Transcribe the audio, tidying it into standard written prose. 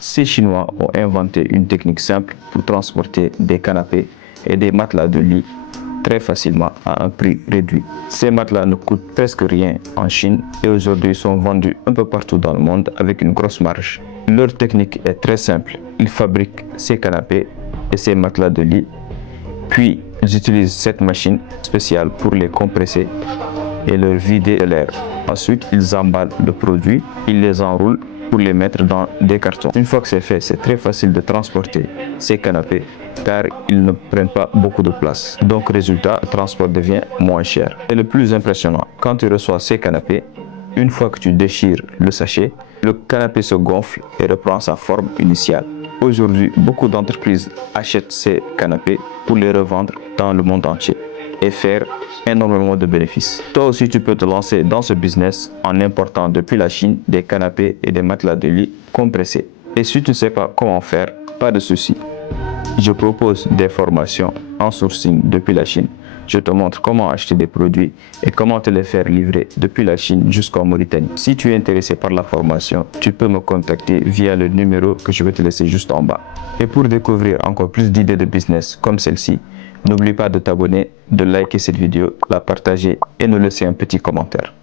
Ces Chinois ont inventé une technique simple pour transporter des canapés et des matelas de lit très facilement à un prix réduit. Ces matelas ne coûtent presque rien en Chine et aujourd'hui sont vendus un peu partout dans le monde avec une grosse marge. Leur technique est très simple. Ils fabriquent ces canapés et ces matelas de lit, puis ils utilisent cette machine spéciale pour les compresser et leur vider de l'air. Ensuite, ils emballent le produit, ils les enroulent pour les mettre dans des cartons. Une fois que c'est fait, c'est très facile de transporter ces canapés car ils ne prennent pas beaucoup de place. Donc résultat, le transport devient moins cher. Et le plus impressionnant, quand tu reçois ces canapés, une fois que tu déchires le sachet, le canapé se gonfle et reprend sa forme initiale. Aujourd'hui, beaucoup d'entreprises achètent ces canapés pour les revendre dans le monde entier et faire énormément de bénéfices. Toi aussi, tu peux te lancer dans ce business en important depuis la Chine des canapés et des matelas de lit compressés. Et si tu ne sais pas comment faire, pas de souci. Je propose des formations en sourcing depuis la Chine. Je te montre comment acheter des produits et comment te les faire livrer depuis la Chine jusqu'en Mauritanie. Si tu es intéressé par la formation, tu peux me contacter via le numéro que je vais te laisser juste en bas. Et pour découvrir encore plus d'idées de business comme celle-ci, n'oublie pas de t'abonner, de liker cette vidéo, la partager et nous laisser un petit commentaire.